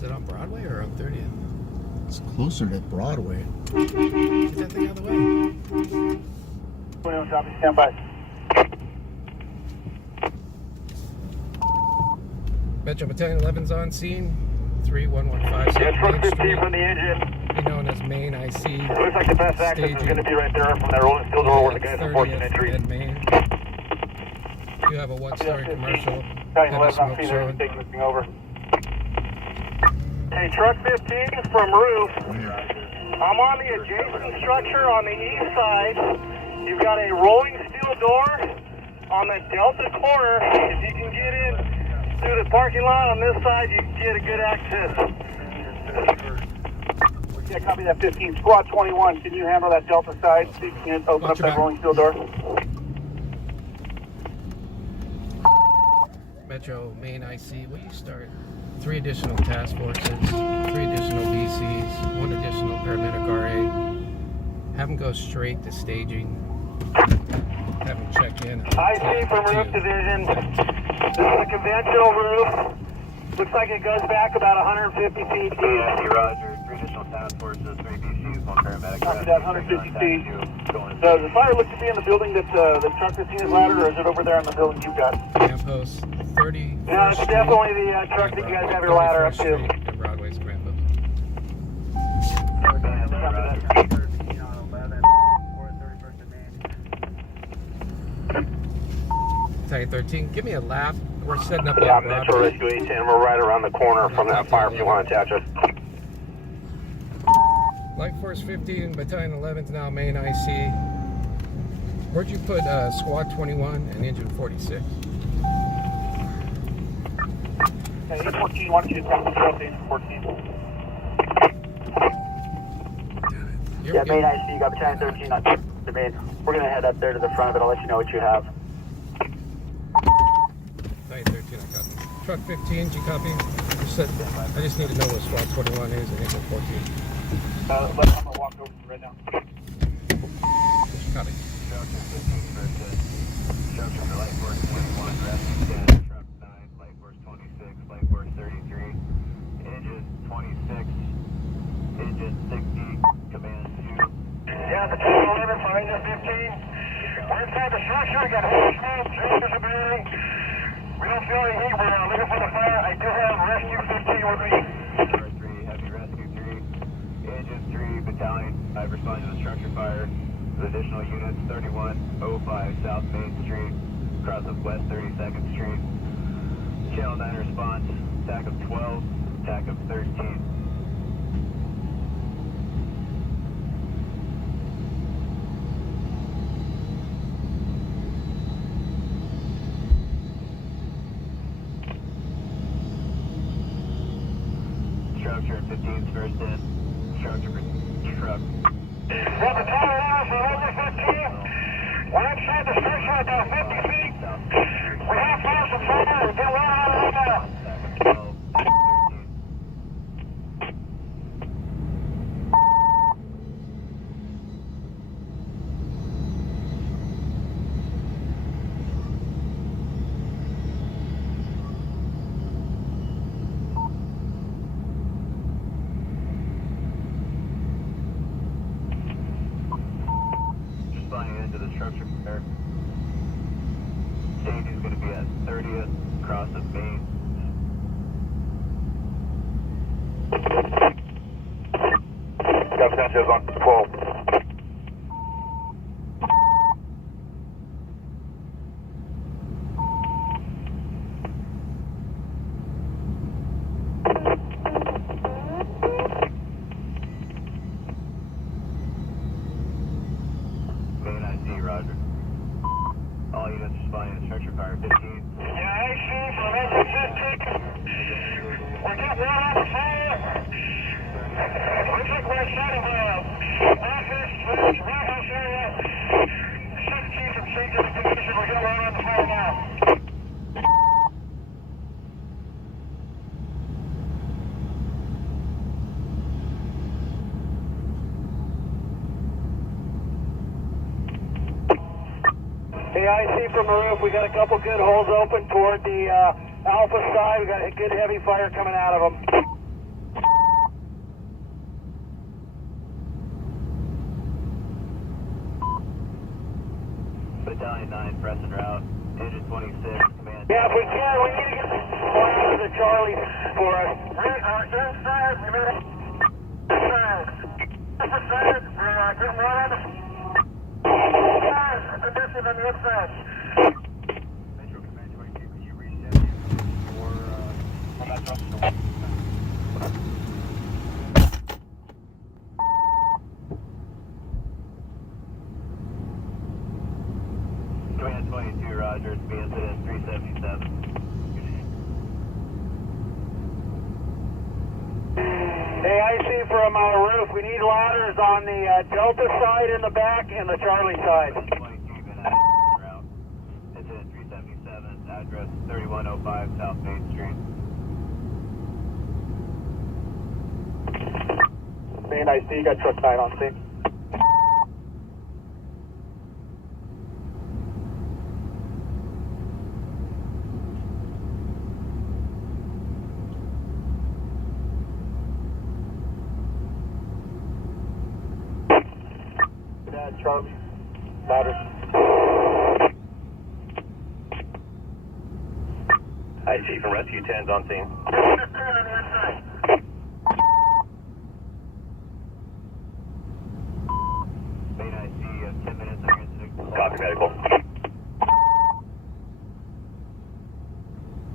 Is it on Broadway or on 30th? It's closer to Broadway. Get that thing out of the way. 21 copy, stand by. Metro Battalion 11's on scene. 3115 Yeah, South truck Main 15 Street, from the engine. be known as Main IC. Looks like the best access is going to be right there from that rolling steel door where the guys are forcing entry. and Main. You have a one-story commercial. Battalion Heavy 11, I smoke see showing. everything moving over. Hey, truck 15 from roof. I'm on the adjacent structure on the east side. You've got a rolling steel door on the Delta corner. If you can get in through the parking lot on this side, you can get a good access. Yeah, copy that 15. Squad 21, can you handle that Delta side so you can open Watch up your that back. rolling steel door? Metro Main IC. What do you start? 3 additional task forces, 3 additional BCs, 1 additional paramedic RA. Have them go straight to staging. Have them check in. I see from roof division. This is a conventional roof. Looks like it goes back about 150 feet deep. Roger. 3 additional task forces, 3 BCs, 1 paramedic. Copy that, 150 feet. So the fire looks to be in the building that the truck 15 is laddered, or is it over there in the building you've got? Command post 30. No, it's definitely the truck that you guys have your ladder up to. And Broadway's command post. Battalion 13, give me a lap. We're setting up Yeah, on Metro Broadway. Rescue 810. We're right around the corner from that fire if you want to attach us. Light Force 15, Battalion 11's now Main IC. Where'd you put Squad 21 and Engine 46? Okay, 814, why don't you talk to the update for 14? You're Yeah, good. main IC, you got Battalion 13 on the main. We're going to head up there to the front of it. I'll let you know what you have. Battalion 13, I got it. Truck 15, did you copy? I just need to know where Squad 21 is and Engine 14. I'm going to walk over to you right now. Copy. Structure 15 first hit. Structure for Light Force 21, rescue 10, truck 9, Light Force 26, Light Force 33, engine 26, engine 60, command 2. Yeah, the 11 from engine 15. We're inside the structure. We got heavy smoke, changes of bearing. We don't feel any heat. We're looking for the fire. I do have rescue 15 with me. Number 3, heavy rescue 3, engine 3, battalion, I've responded to the structure fire. With additional units, 3105 South Main Street, across of West 32nd Street. Channel 9 response, attack of 12, attack of 13. Structure 15's first in. Structure for truck. Well, the tower line for over 15. We're inside the structure about 50 feet. We have fire supply. We're getting right on right now. Attack of 12, 13. Responding into the structure fire. Stage is going to be at 30th, across the main. Got potentials on 12. Main IC, roger. All units responding to structure fire 15. Yeah, I see from engine 15. We're getting right on the fire. Looks like we're shutting down. Office, warehouse area. 16 from St. John's Division. We're getting right on the fire now. Hey, I see from the roof, we got a couple good holes open toward the Alpha side. We got a good heavy fire coming out of them. Battalion 9, press en route. Engine 26, command. Yeah, if we can, we need to get out of the Charlie for us. Inside, we made it. Inside. Inside, we're getting one on the addition on the inside. Metro Command 22, could you reset for combat thrust? Command 22, roger, it's incident 377. Hey, I see from our roof, we need ladders on the Delta side in the back and the Charlie side. 22, been at route. Incident 377, address 3105 South Main Street. Main IC, got truck 9 on scene. Charlie, ladder. Hi, Chief and Rescue 10's on scene. Main IC, 10 minutes on your incident. Copy, medical.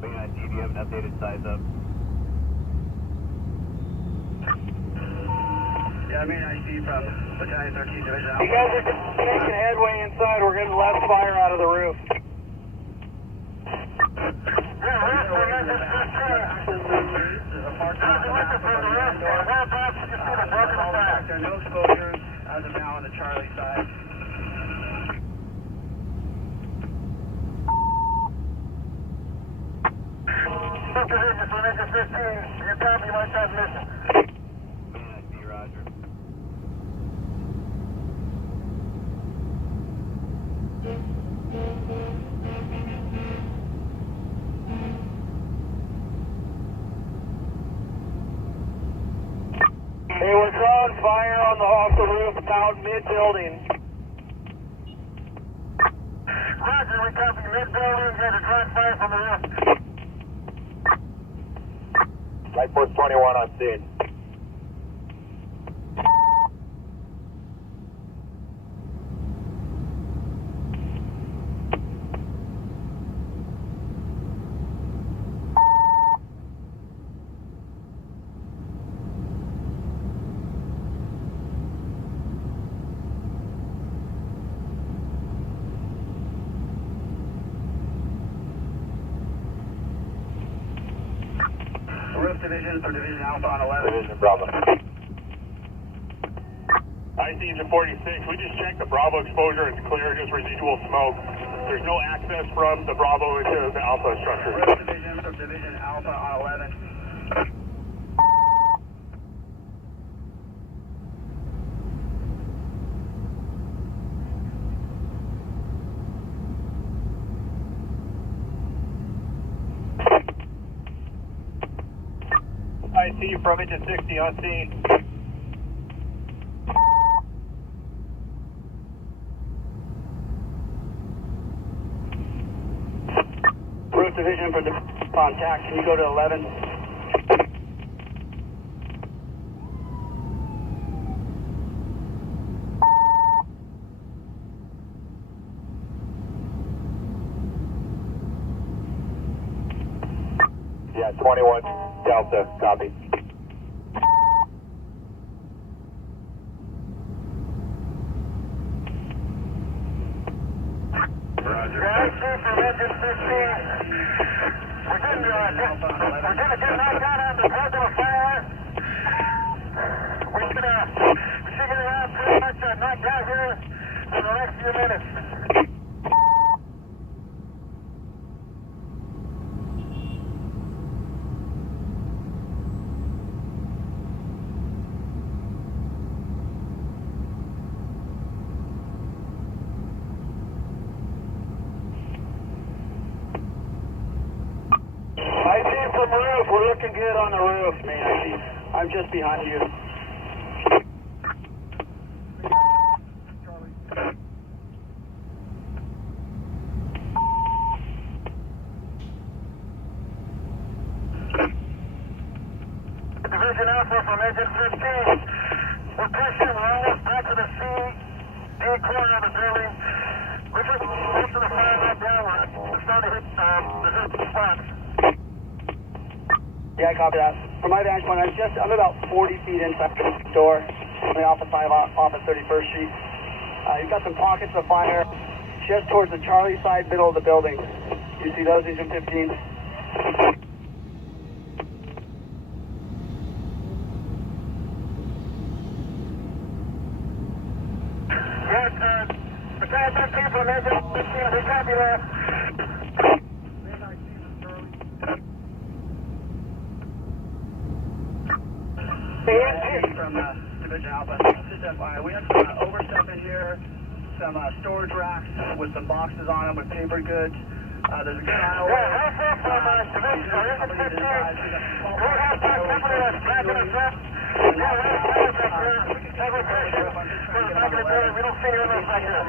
Main IC, do you have an updated size up? Yeah, I mean, I see from Battalion 13 Division Alpha. You guys are making headway inside. We're getting less fire out of the roof. There are no exposures as of now on the Charlie side. Your copy, my transmission. Main IC, roger. Hey, we're drawing fire on off the roof about mid-building. Roger, we copy mid-building. There's a drawing fire from the roof. Light Force 21 on scene. Roof Division for Division Alpha on 11. Division Bravo. IC Engine 46, we just checked the Bravo exposure. It's clear, just residual smoke. There's no access from the Bravo into the Alpha structure. Roof Division for Division Alpha on 11. IC from Engine 60 on scene. Roof Division for contact. Can you go to 11? Yeah, 21 Delta, copy. Roger. IC from Engine 15. We're going to get knocked out on the regular fire. We're going to have pretty much knocked out here in the next few minutes. I see him from the roof. We're looking good on the roof, man. I'm just behind you. Engine Alpha from Engine 15. We're pushing almost back to the C corner of the building. We're just pushing the fire right downward. We're starting to hit the spots. Yeah, I copy that. From my vantage point, I'm about 40 feet inside the door on the Alpha 5 off at 31st Street. You've got some pockets of fire just towards the Charlie side, middle of the building. You see those, Engine 15? Yes, the guy 15 from Engine 15, we copy that. From Division Alpha, just FYI, we have some overstuff in here, some storage racks with some boxes on them with paper goods. There's a good aisle. Yeah, how far from Division Engine 15? We have some company that's backing us up. Yeah, we have cars up here. Every patient goes back in the building. We don't see anything back here.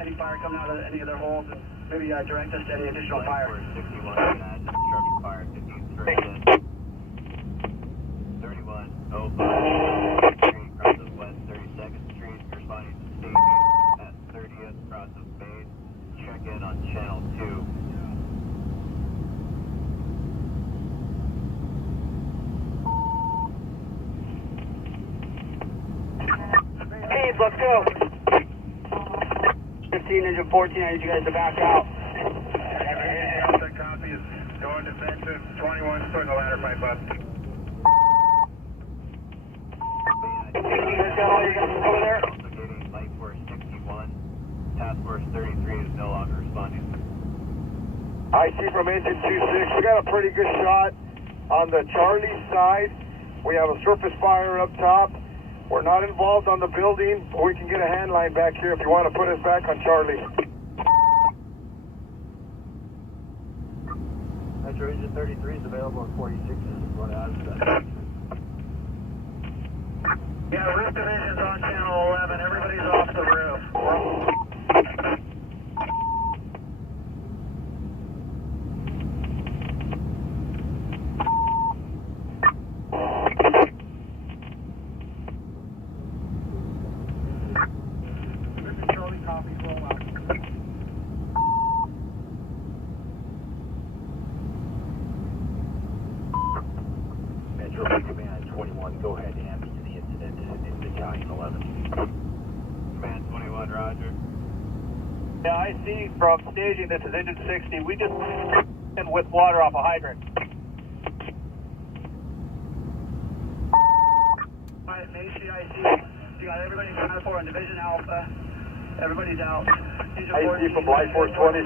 Any fire coming out of any of their holes, and maybe direct us to any additional fire. 61, structure fire, 15 straight in. 3105 Street, cross of West 32nd Street. You're responding to staging at 30th, cross of Main. Check in on channel 2. Teams, let's go. 15, Engine 14, I need you guys to back out. Alpha copy is going defensive. 21 starting the ladder pipe up. You guys got all your guns over there? Locating Light Force 61. Task Force 33 is no longer responding. I see from Engine 26, we got a pretty good shot on the Charlie side. We have a surface fire up top. We're not involved on the building, but we can get a hand line back here if you want to put us back on Charlie. Metro Engine 33 is available on 46 is what I was Yeah, roof division's on channel 11. Everybody's off the roof. Charlie, copy, roll out. Metro Command 21, go ahead and add me to the incident in Battalion 11. Command 21, roger. Yeah, I see from staging, this is Engine 60. We just in with water off a hydrant. Alright, Macy, I see. You got everybody accounted for on Division Alpha. Everybody's out. I see from Light Force 26.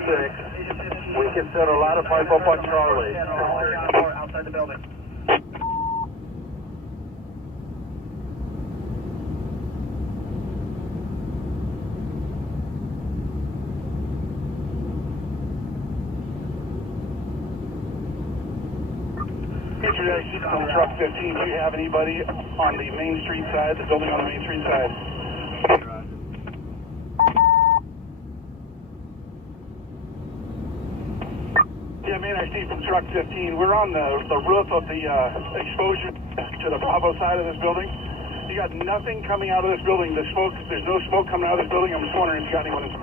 We can set a lot of pipe up on Charlie. Outside the building. From truck 15, do you have anybody on the Main Street side, the building on the Main Street side? Yeah, man, I see from truck 15. We're on the roof of the exposure to the Bravo side of this building. You got nothing coming out of this building. The smoke, there's no smoke coming out of this building. I'm just wondering if you got anyone in.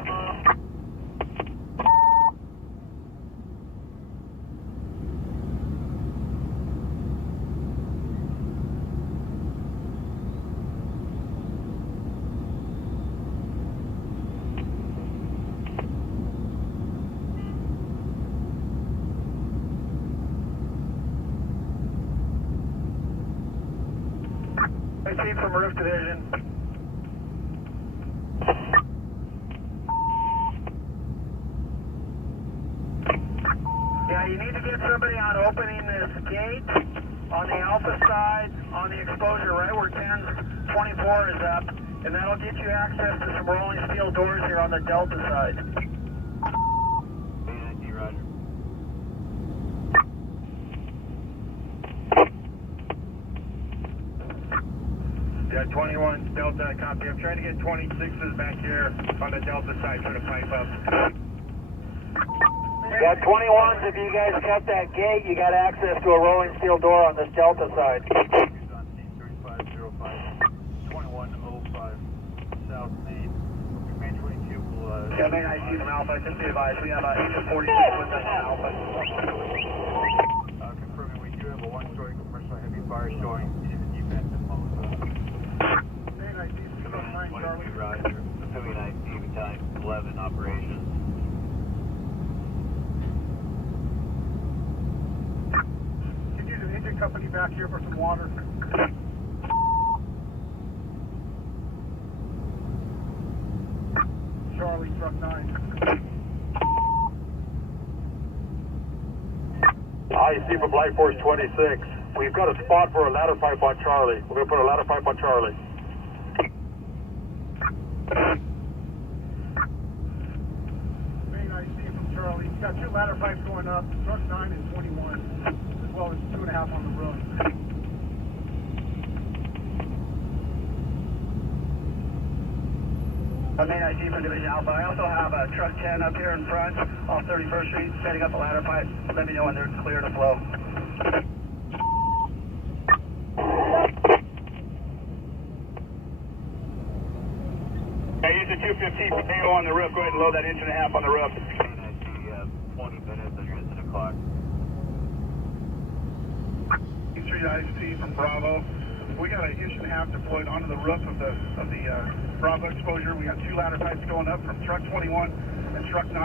I see from roof division. Yeah, you need to get somebody on opening this gate on the Alpha side, on the exposure right where 1024 is up, and that'll get you access to some rolling steel doors here on the Delta side. ANT, roger. Yeah, 21 Delta, copy. I'm trying to get 26s back here on the Delta side for the pipe up. Yeah, 21s, if you guys cut that gate, you got access to a rolling steel door on this Delta side. Yeah, main IC from Alpha, just be advised, we have Agent 46 with us on Alpha. Confirming we do have a one-story commercial heavy fire showing in the defensive mode. Main ID, 209 Charlie. Roger. Pursuing IC Battalion 11 operations. Can you use an engine company back here for some water? Charlie, truck 9. IC from Light Force 26. We've got a spot for a ladder pipe on Charlie. We're going to put a ladder pipe on Charlie. Main IC from Charlie. You got 2 ladder pipes going up, truck 9 and 21, as well as 2.5 on the roof. Main IC from Division Alpha. I also have a truck 10 up here in front off 31st Street, setting up a ladder pipe. Let me know when they're clear to flow. Hey, use the 215 for AO on the roof. Go ahead and load that inch and a half on the roof. I see 20 minutes on your incident clock. Street IC from Bravo. We got an inch and a half deployed onto the roof of the Bravo exposure. We got 2 ladder pipes going up from truck 21 and truck 9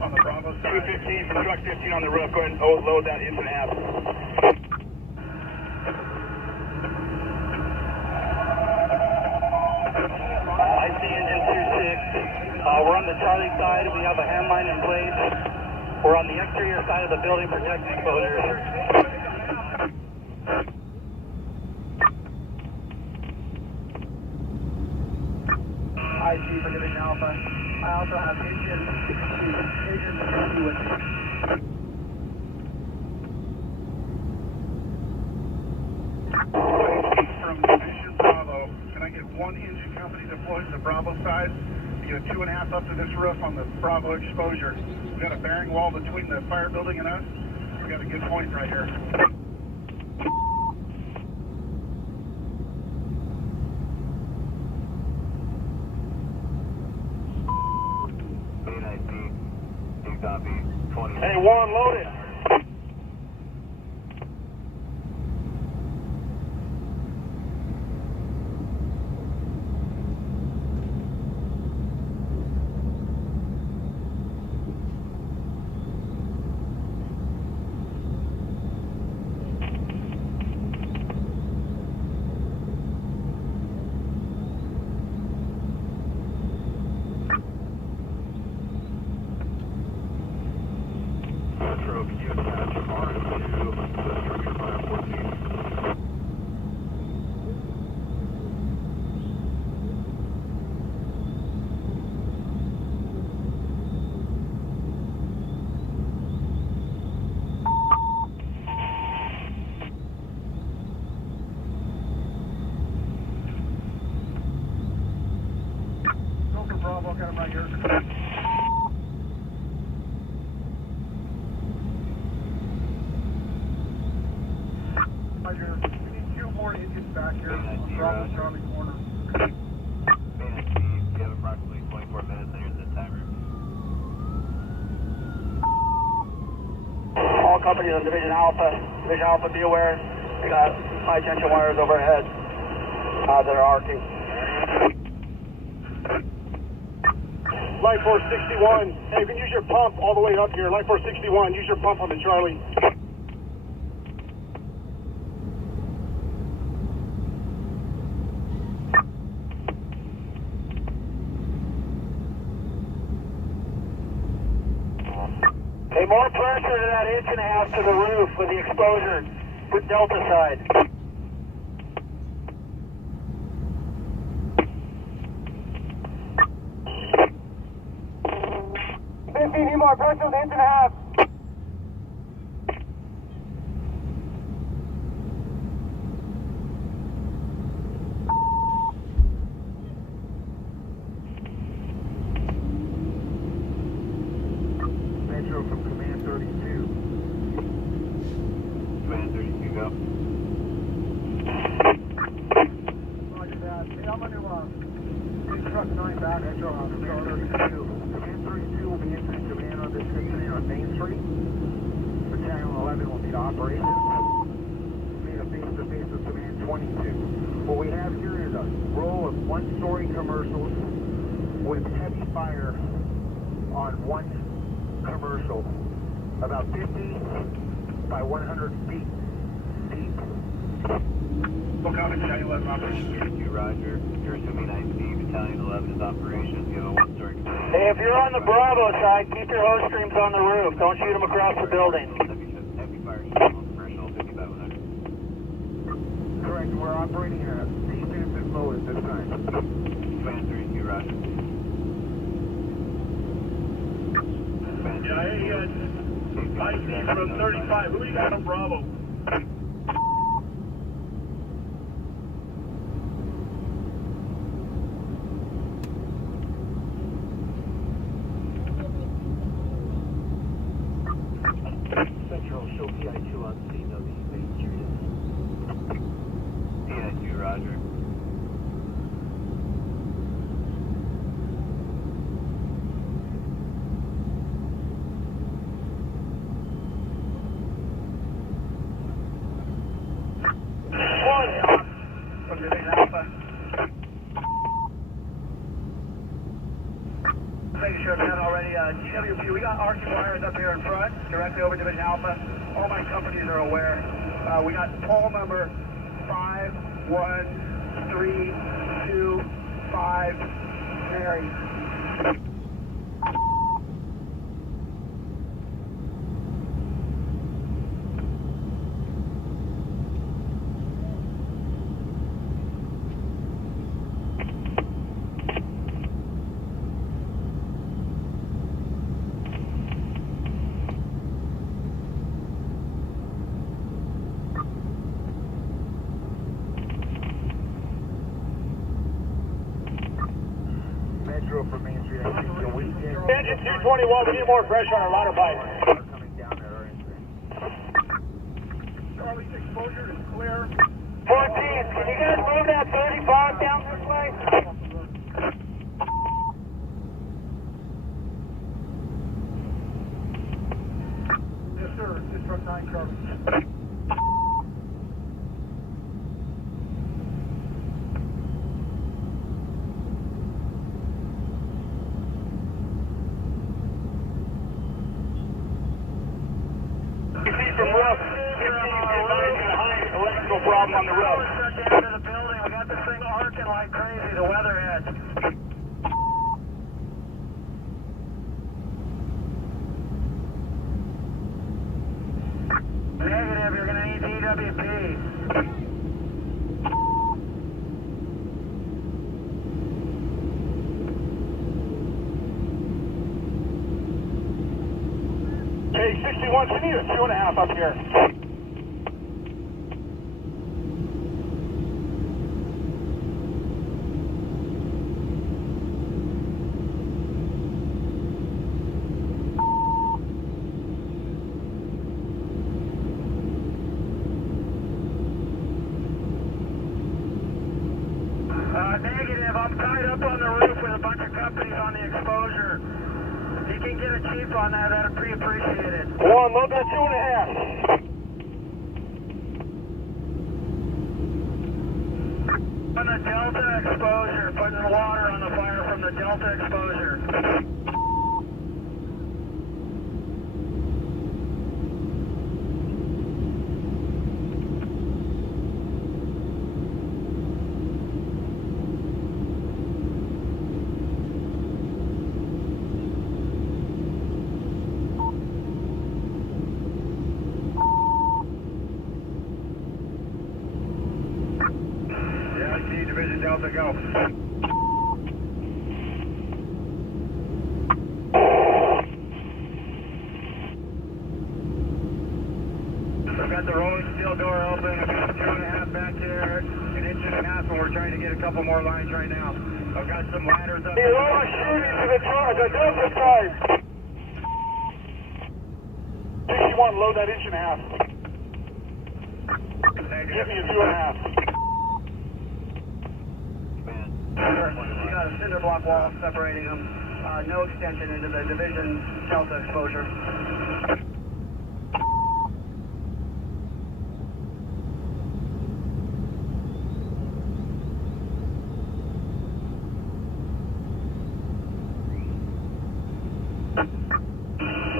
on the Bravo side. 215 from truck 15 on the roof. Go ahead and load that inch and a half. IC engine 26. We're on the Charlie side. We have a hand line in place. We're on the exterior side of the building protect exposure. IC for Division Alpha. I also have Agent 60 with me. From Division Bravo, can I get 1 engine company deployed to the Bravo side? You get 2.5 up to this roof on the Bravo exposure. We got a bearing wall between the fire building and us. We got a good point right here. Main IC, do copy 20. Hey, Warren, load it. Metro, can you attach R2 to the structure fire 14? Go for Bravo, got him right here. Roger. We need 2 more engines back here on Bravo Charlie corner. Main IC, you have approximately 24 minutes on your incident timer. All companies on Division Alpha, be aware. We got high tension wires overhead that are arcing. Light Force 61. Hey, you can use your pump all the way up here. Light Force 61, use your pump on the Charlie. Hey, more pressure to that inch and a half to the roof with the exposure for Delta side. 15, need more pressure with the inch and a half. Metro from Command 32. Command 32, go. Roger that. Hey, I'm going to take truck 9 back. Metro, 32. 1032 will be entering command on this incident on Main Street. Battalion 11 will need operations. Need a face-to-face with command 22. What we have here is a row of one-story commercials with heavy fire on one commercial, about 50 by 100 feet deep. What comment did you let operations? You, Roger. You're assuming IC, Battalion 11 is operations. You have a one-story commercial. Hey, if you're on the Bravo side, keep your hose streams on the roof. Don't shoot them across the building. Heavy fire on commercial, 50 by 100. Correct, we're operating in a defensive mode at this time. Command 32, Roger. Yeah, hey, IC from 35. Who do you got on Bravo? Central, show PI2 on scene of the Main Street. PI2, Roger. Making sure it's not already. GWP, we got arcing wires up here in front, directly over Division Alpha. All my companies are aware. We got pole number 51325 Mary. Metro for Main Street. Engine 221, we need more pressure on our ladder pipe. Coming down at our entrance. Charlie's exposure is clear. 14, can you guys move that 35 down this way? Yes, sir. This truck 9 Charlie. From roof, electrical problem on the roof. Shut down to the building. We got this thing arcing like crazy. The weatherhead. Negative. You're gonna need DWP. Okay, 61, we need a 2.5 up here. Negative. I'm tied up on the roof with a bunch of companies on the exposure. If you can get a chief on that, that'd be appreciated. One, load that 2.5. On the Delta exposure, putting water on the fire from the Delta exposure. Yeah, I see Division Delta, go. I've got the rolling steel door open. I've got 2.5 back there, an inch and a half, and we're trying to get a couple more lines right now. I've got some ladders up. You're all shooting to the Delta side. 61, load that 1.5 inches. Give me a 2.5. You got a cinder block wall separating them. no extension into the Division Delta exposure.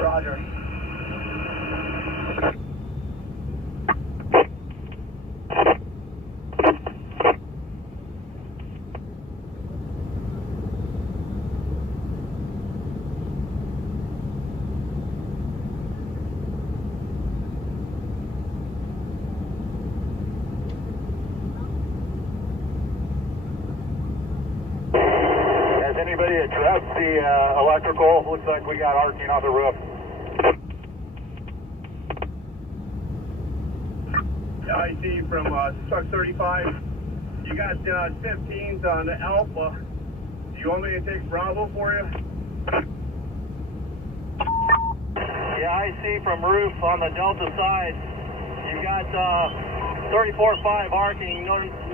Roger. Has anybody addressed the electrical? Looks like we got arcing on the roof. I see from truck 35. You got 15s on the Alpha. Do you want me to take Bravo for you? Yeah, I see from roof on the Delta side. You got 34-5 arcing.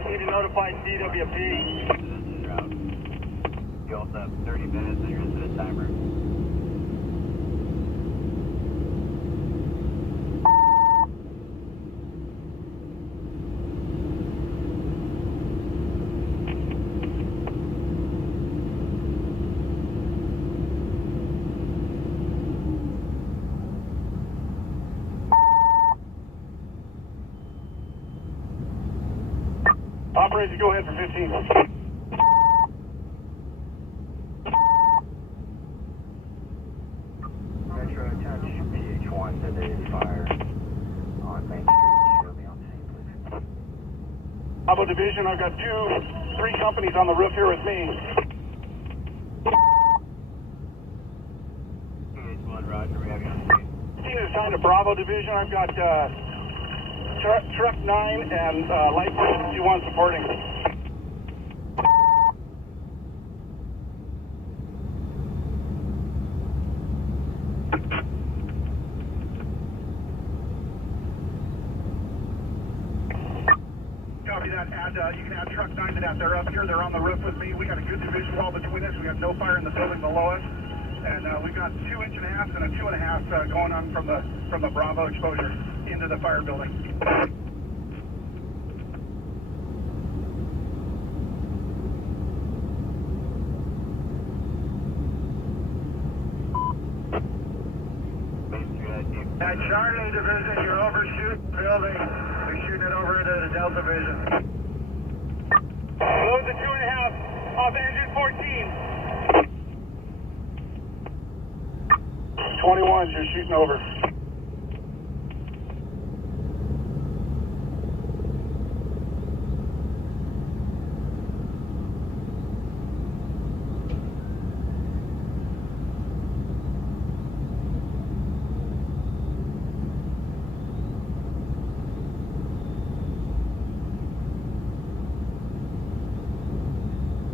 Need to notify CWP. You also have 30 minutes and you're into the timer. Operator, go ahead for 15. Metro, touch PH1 to the fire on Main Street. Show me on scene, please. Bravo Division, I've got 3 companies on the roof here with me. PH1, Roger, we have you on scene. Scene is assigned to Bravo Division. I've got Truck 9 and Light Force 61 supporting. Copy that. You can add truck 9 to that. They're up here. They're on the roof with me. We got a good division wall between us. We got no fire in the building below us. And we've got 2 inch and a half and a 2.5 going on from the Bravo exposure into the fire building. At Charlie Division, you're overshooting the building. We're shooting it over into the Delta Division. Load the 2.5 off engine 14. 21s, you're shooting over.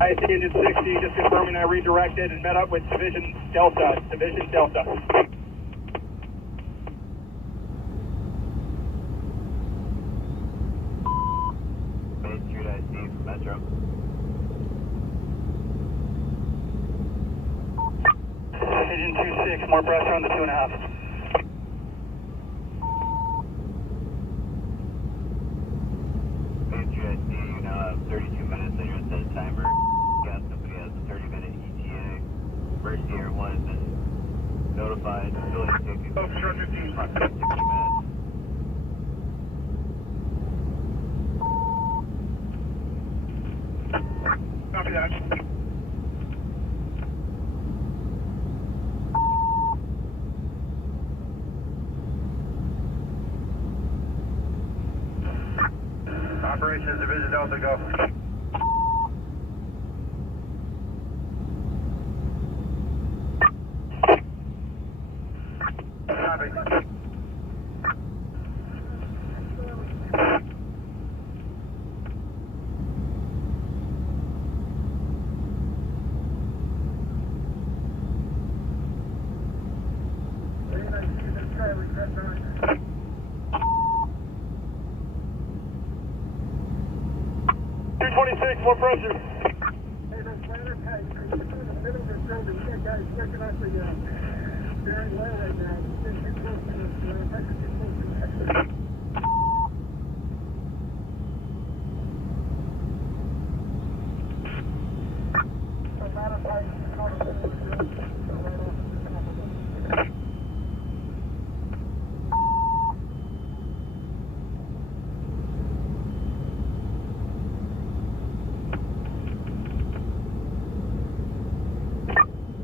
I see engine 60, just confirming I redirected and met up with Division Delta. Division Delta. Main Street, I see from Metro. Engine 26, more pressure on the 2.5. Main Street, I see you now have 32 minutes and you're into the timer. Gas company has a 30-minute ETA. Mercy Air 1 has been notified. Facility safety. Oh, truck 15. 60 minutes. Copy that. Operations Division Delta, go. Copy. More pressure. Hey, guys working on the bearing well right now. Just get close to the exit.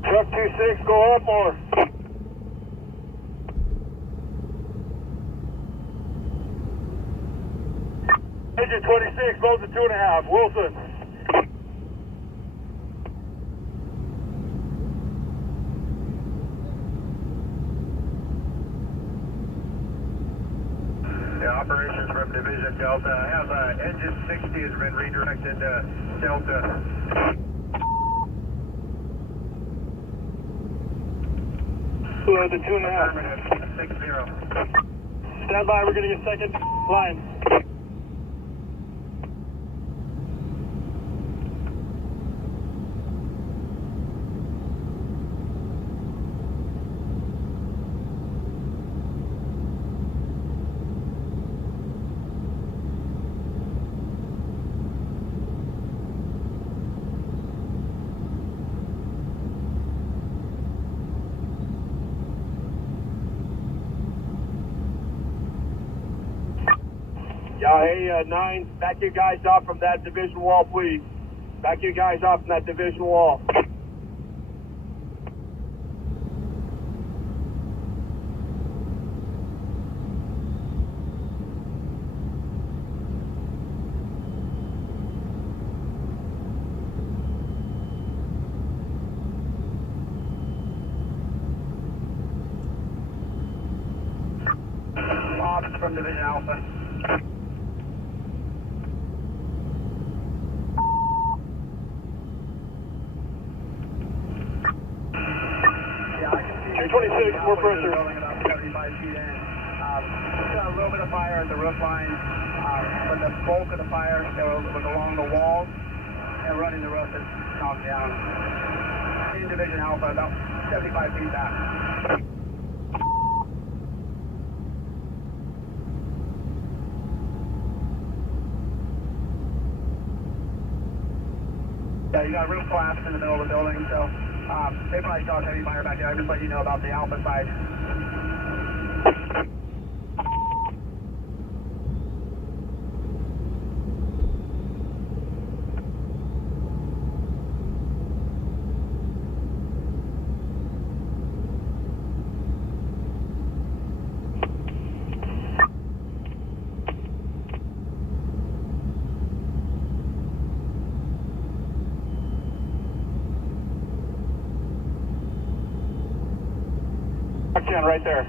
Truck 26, go up or? Engine 26, loads of 2.5, Wilson. Yeah, operations from Division Delta. I have engine 60 has been redirected to Delta. Who had the 2.5? Affirmative, 6-0. Stand by, we're getting a second line. Yeah, hey, 9, back you guys off from that division wall, please. Back you guys off from that division wall. Ops from Division Alpha. Yeah, I can see 226, more pressure. Building about 75 feet in. Got a little bit of fire at the roof line, but the bulk of the fire was along the walls and running the roof is knocked down. In Division Alpha, about 75 feet back. Yeah, you got a roof collapse in the middle of the building, so they probably saw heavy fire back there. I just let you know about the Alpha side. Truck 10 right there.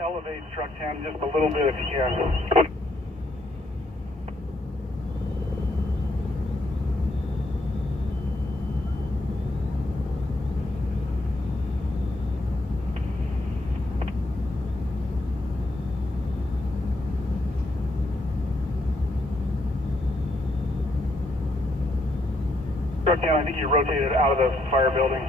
Elevate truck 10 just a little bit if you can. Truck 10, I think you rotated out of the fire building.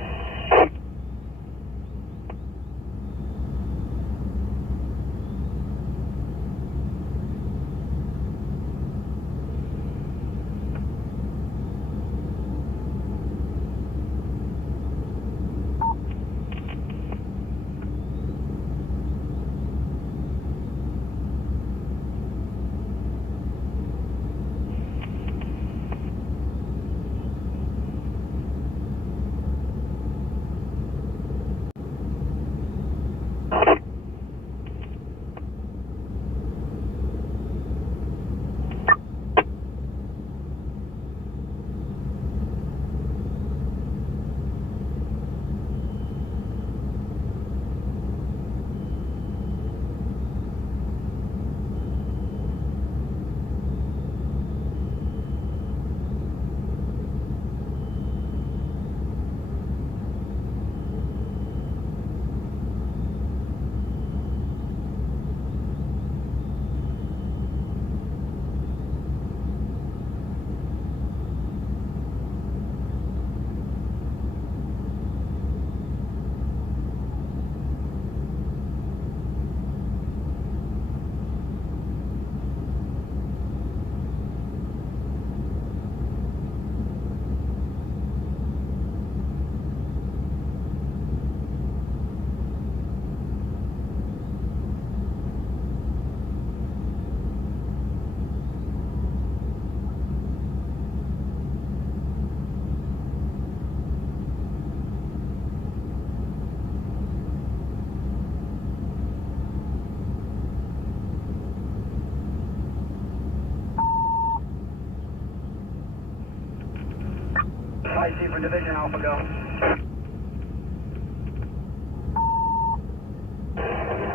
IC for Division Alpha, go.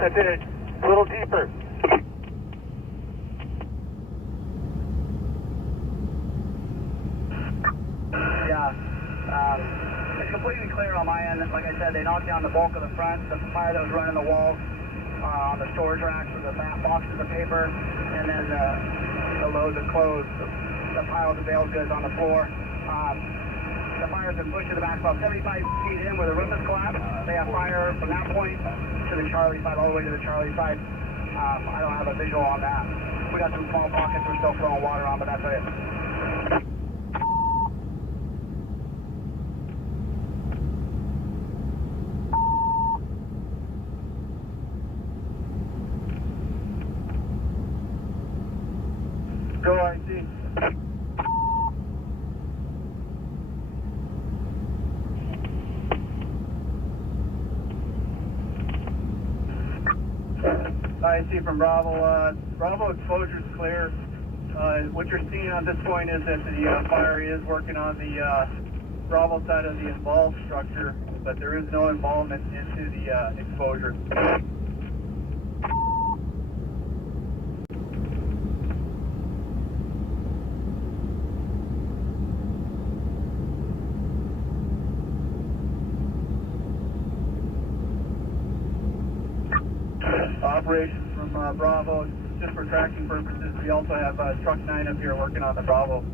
That's it. A little deeper. Yeah. It's completely clear on my end. Like I said, they knocked down the bulk of the front, the fire that was running the walls, on the storage racks with the boxes of paper, and then the loads of clothes, the piles of bale goods on the floor. The fire's been pushed to the back about 75 feet in where the roof is collapsed. They have fire from that point to the Charlie side, all the way to the Charlie side. I don't have a visual on that. We got some small pockets we're still throwing water on, but that's it. Go IC. IC from Bravo. Bravo exposure's clear. What you're seeing at this point is that the fire is working on the Bravo side of the involved structure, but there is no involvement into the exposure. Operations from Bravo, just for tracking purposes, we also have Truck 9 up here working on the Bravo.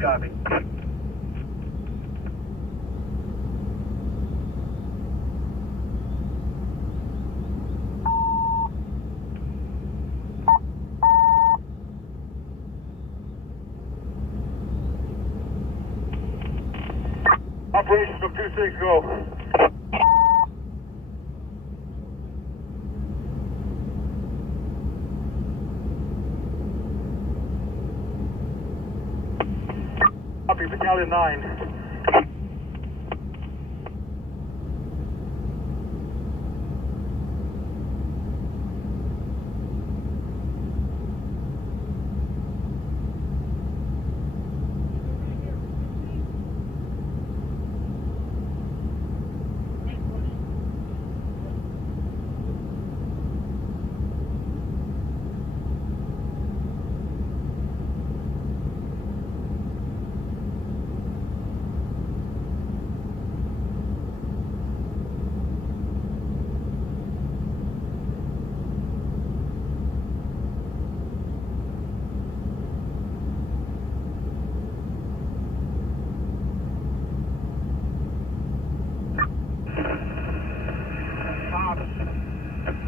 Copy. Operations from 2-6, go. Copy, Battalion 9.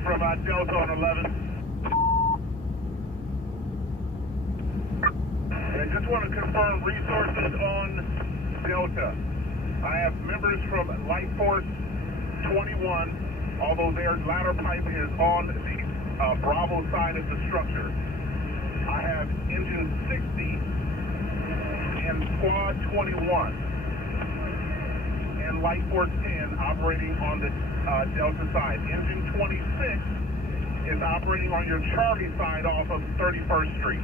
From Delta on 11. I just want to confirm resources on Delta. I have members from Light Force 21, although their ladder pipe is on the Bravo side of the structure. I have Engine 60 and Squad 21 and Light Force 10 operating on the Delta side. Engine 26 is operating on your Charlie side off of 31st Street.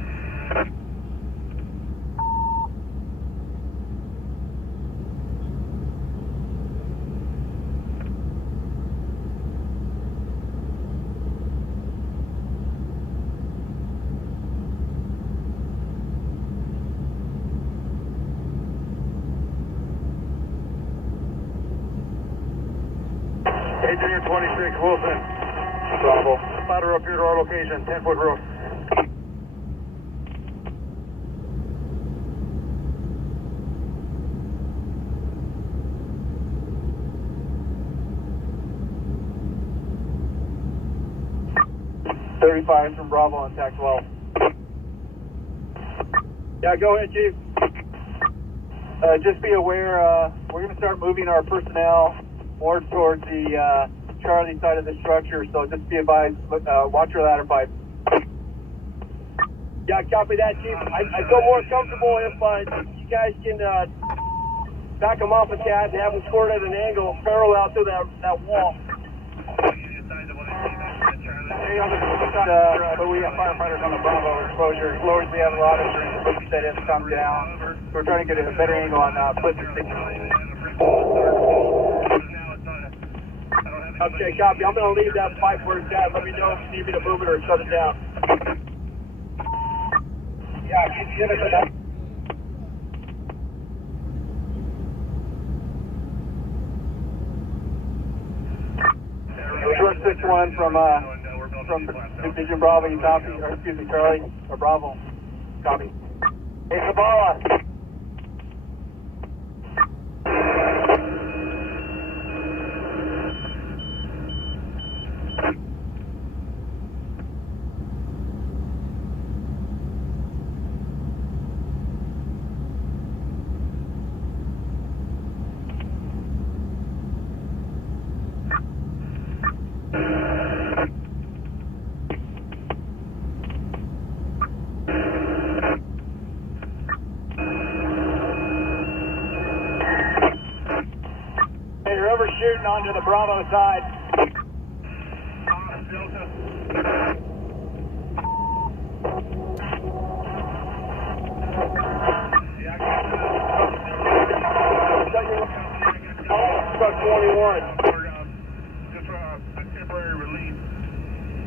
Engineer 26, Wilson. Bravo. Ladder up here to our location, 10-foot roof. .35 from Bravo on TAC 12. Yeah, go ahead, Chief. Just be aware, we're going to start moving our personnel more towards the Charlie side of the structure, so just be advised, watch your ladder pipe. Yeah, copy that, Chief. I feel more comfortable if you guys can back them off a tad and have them scored at an angle parallel to that wall. me on the side, but we got firefighters on the Bravo exposure. Lowers we have a lot of the that has come down. We're trying to get a better angle on Blizzard 6. Okay, copy. I'm going to leave that pipe where it's at. Let me know if you need me to move it or shut it down. Yeah, give it enough. Short 6-1 from Division Bravo, you copy? Or excuse me, Charlie, or Bravo, copy. Hey, Kabbalah. Hey, you're overshooting onto the Bravo side. Truck 21. Just for a temporary release.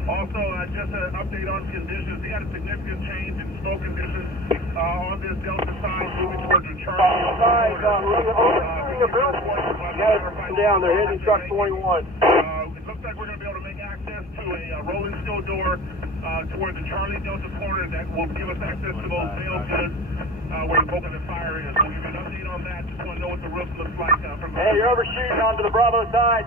Also, just an update on conditions. They had a significant change in smoke conditions on this Delta side moving towards the Charlie. Overshooting the building. Down, they're hitting truck 21. It looks like we're going to be able to make access to a rolling steel door toward the Charlie Delta corner that will give us access to those sales goods where the bulk of the fire is. We'll give you an update on that. Just want to know what the roof looks like. Hey, you're overshooting onto the Bravo side.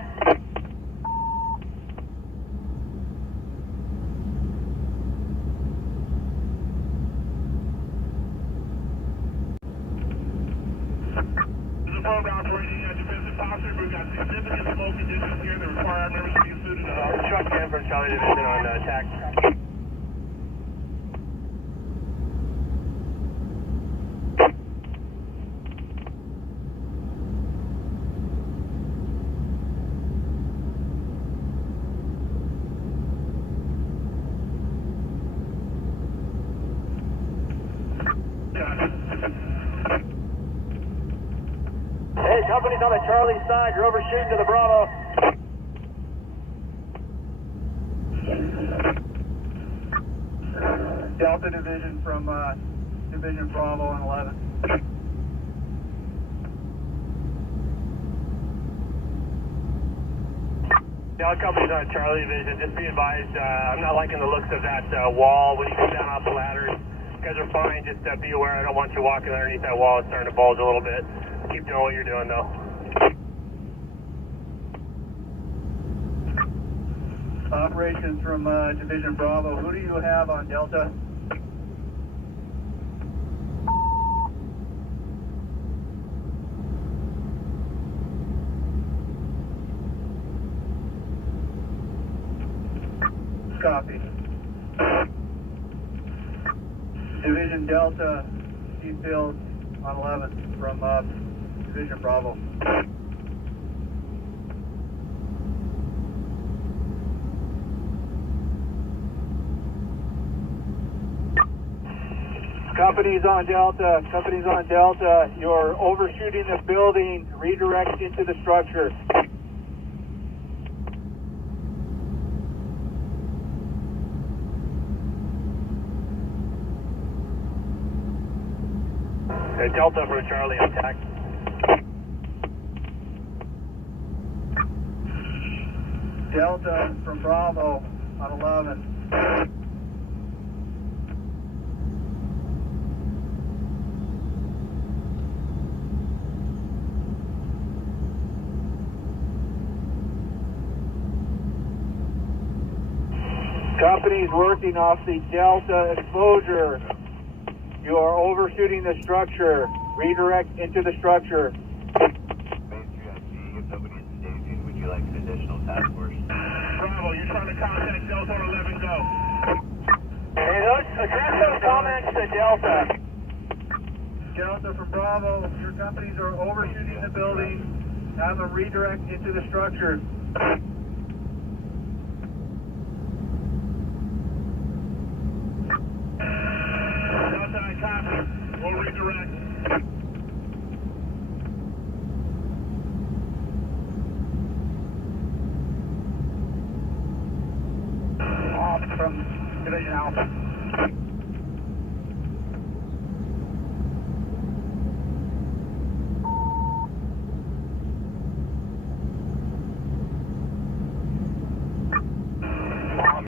This is a program operating at Defensive Posture. We've got significant smoke conditions here that require our members to be suited up. Truck 10 from Charlie Division on attack. Hey, company's on the Charlie side. You're overshooting to the Bravo. Delta Division from Division Bravo and 11. All companies on Charlie Division, just be advised, I'm not liking the looks of that wall when you come down off the ladders. You guys are fine, just be aware I don't want you walking underneath that wall. It's starting to bulge a little bit. Keep doing what you're doing though. Operations from Division Bravo, who do you have on Delta? Copy. Division Delta, Seafield on 11 from Division Bravo. Companies on Delta, you're overshooting the building, redirect into the structure. Delta for Charlie, attack. Delta from Bravo on 11. Companies working off the Delta exposure. You are overshooting the structure. Redirect into the structure. Base 3IG, if nobody's staging, would you like an additional task force? Bravo, you're trying to contact Delta on 11, go. Hey, address those comments to Delta. Delta from Bravo, your companies are overshooting the building. Have them redirect into the structure. from Division Alpha.